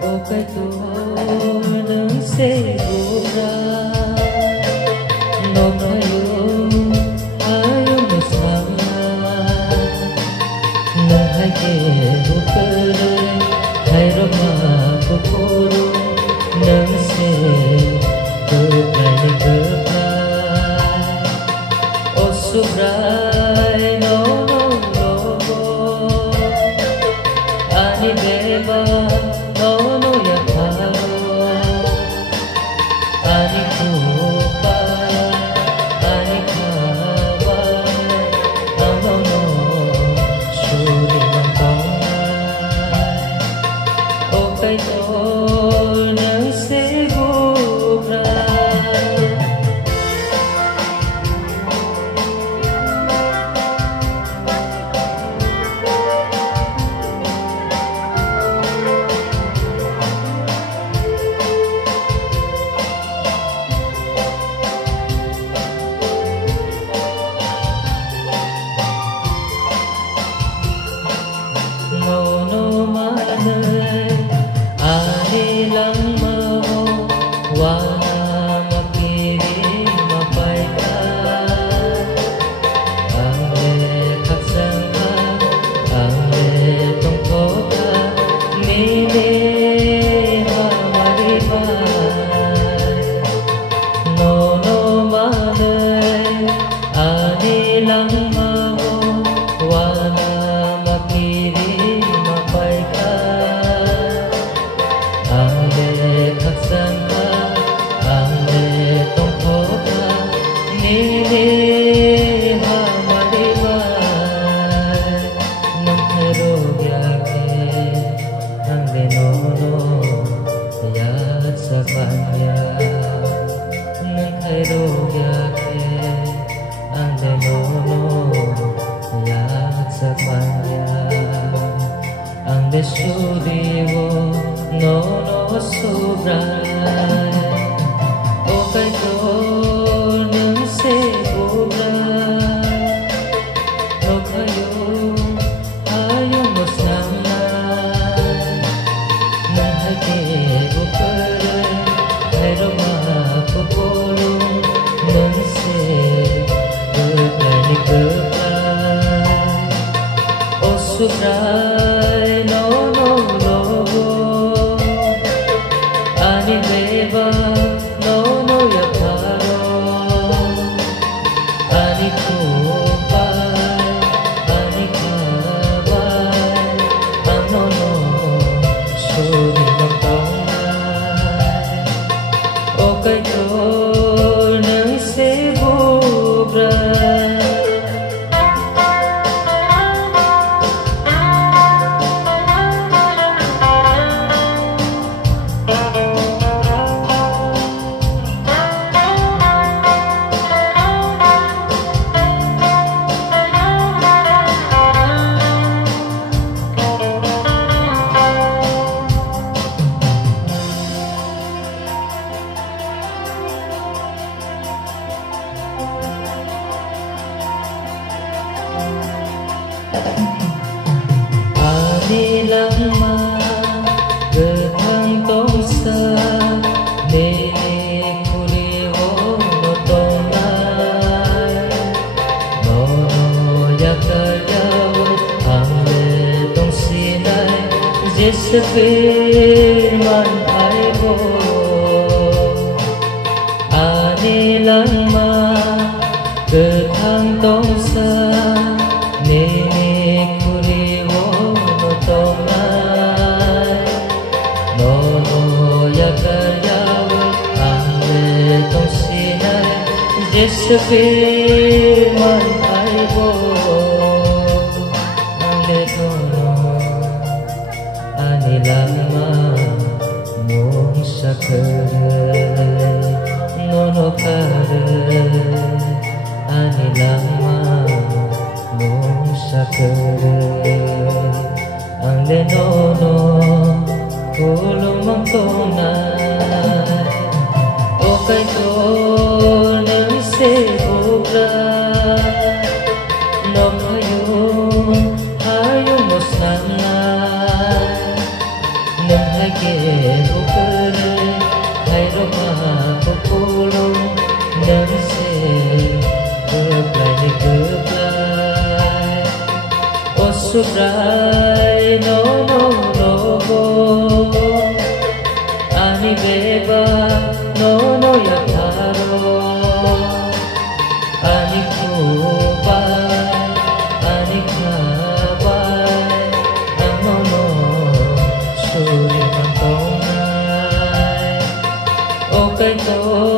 o cái tôi nâng xe vô ra nó kayo ayaw mo sana nang hai ke bukere hai roma kokoro nang se kepai o subrai no logo ani beba no ya karo ani kupa ani kawa ano no suri mang tong o kai to nang se bukra Subrai no logo ani beba no ya karo ani kupai ani kabai ano no suri mang tong o kai to nang se bukra lama ketang tong sa de kuri ho no tong lai no ya ka yaw ang le tong sinai jesse man ai ho ani lama ketang tong sa ne Jesse man ai bo le tono ani lama mong sakare nono kare ani lama mong sakare ang le nono kulong mang tona o kai to se bukra no kayo ayaw mo sana nang hai ke bukure khairo ma populung nang se goodbye osubrai no no no go ani beba no no ya tharo ani kuba ani khaba amono suri mantong nai o kai to